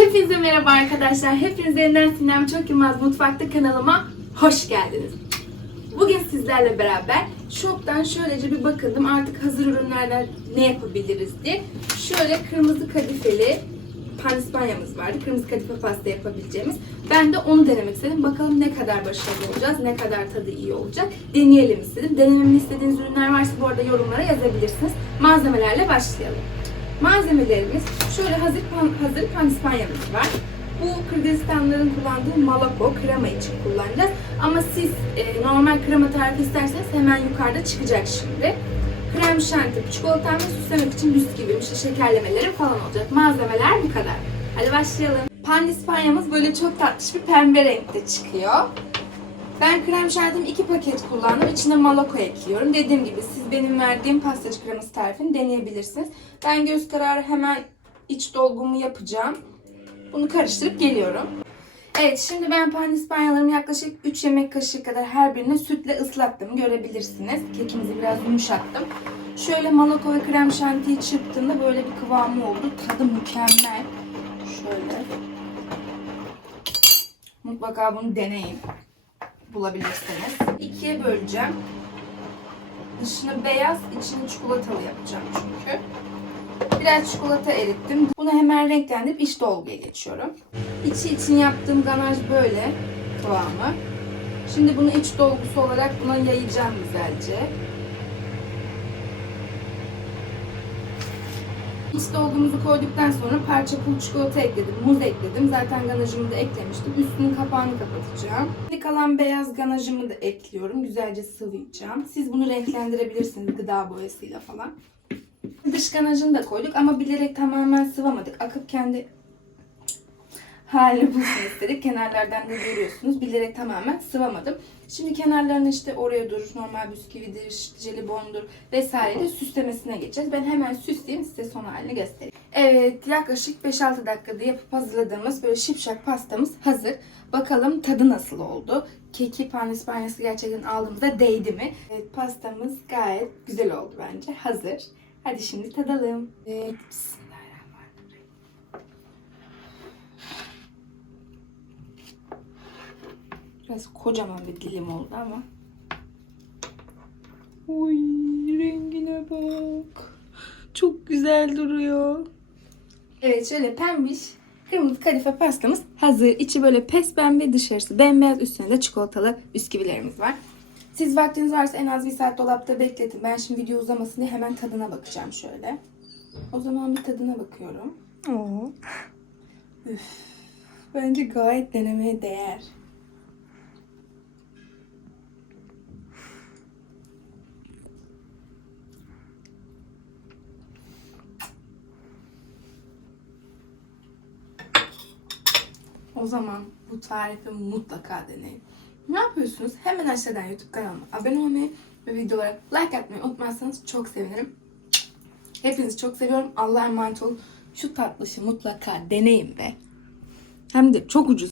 Hepinize merhaba arkadaşlar. Hepiniz yeniden Sinem Çok Yılmaz Mutfakta kanalıma hoş geldiniz. Bugün sizlerle beraber shop'tan şöylece bir bakındım. Artık hazır ürünlerden ne yapabiliriz diye. Şöyle kırmızı kadifeli panispanyamız vardı. Kırmızı kadife pasta yapabileceğimiz. Ben de onu denemek istedim. Bakalım ne kadar başarılı olacağız, ne kadar tadı iyi olacak. Deneyelim istedim. Denememi istediğiniz ürünler varsa bu arada yorumlara yazabilirsiniz. Malzemelerle başlayalım. Malzemelerimiz şöyle hazır pan, hazır panispanyamız var. Bu Kırgızistanlıların kullandığı malako krema için kullanacağız. Ama siz e, normal krema tarifi isterseniz hemen yukarıda çıkacak şimdi. Krem şanti, çikolatam ve süslemek için bisküvim, işte şekerlemeleri falan olacak. Malzemeler bu kadar. Hadi başlayalım. Pandispanyamız böyle çok tatlış bir pembe renkte çıkıyor. Ben krem şantimi iki paket kullandım. İçine malako ekliyorum. Dediğim gibi siz benim verdiğim pastacı kreması tarifini deneyebilirsiniz. Ben göz kararı hemen iç dolgumu yapacağım. Bunu karıştırıp geliyorum. Evet şimdi ben pandispanyalarımı yaklaşık 3 yemek kaşığı kadar her birine sütle ıslattım. Görebilirsiniz. Kekimizi biraz yumuşattım. Şöyle malako ve krem şantiyi çırptığımda böyle bir kıvamı oldu. Tadı mükemmel. Şöyle. Mutlaka bunu deneyin bulabilirsiniz. İkiye böleceğim. Dışını beyaz, içini çikolatalı yapacağım çünkü. Biraz çikolata erittim. Bunu hemen renklendirip iç dolguya geçiyorum. İçi için yaptığım ganaj böyle kıvamı. Şimdi bunu iç dolgusu olarak buna yayacağım güzelce. İç koyduktan sonra parça pul çikolata ekledim, muz ekledim. Zaten ganajımı da eklemiştim. Üstünün kapağını kapatacağım. Şimdi kalan beyaz ganajımı da ekliyorum. Güzelce sıvayacağım. Siz bunu renklendirebilirsiniz gıda boyasıyla falan. Dış ganajını da koyduk ama bilerek tamamen sıvamadık. Akıp kendi hali bulsun istedik. Kenarlardan da görüyorsunuz. Bilerek tamamen sıvamadım. Şimdi kenarlarını işte oraya dur, normal bisküvidir, jelibondur vesaire de süslemesine geçeceğiz. Ben hemen süsleyeyim size son halini göstereyim. Evet yaklaşık 5-6 dakikada yapıp hazırladığımız böyle şipşak pastamız hazır. Bakalım tadı nasıl oldu? Keki panispanyası gerçekten aldığımızda değdi mi? Evet, pastamız gayet güzel oldu bence. Hazır. Hadi şimdi tadalım. Evet, Biraz kocaman bir dilim oldu ama. Oy rengine bak. Çok güzel duruyor. Evet şöyle pembiş kırmızı kadife pastamız hazır. İçi böyle pes pembe dışarısı bembeyaz üstünde de çikolatalı bisküvilerimiz var. Siz vaktiniz varsa en az bir saat dolapta bekletin. Ben şimdi video uzamasın diye hemen tadına bakacağım şöyle. O zaman bir tadına bakıyorum. Oo. Üf. Bence gayet denemeye değer. O zaman bu tarifi mutlaka deneyin. Ne yapıyorsunuz? Hemen aşağıdan YouTube kanalıma abone olmayı ve videolara like atmayı unutmazsanız çok sevinirim. Hepinizi çok seviyorum. Allah'a emanet olun. Şu tatlışı mutlaka deneyin be. Hem de çok ucuz.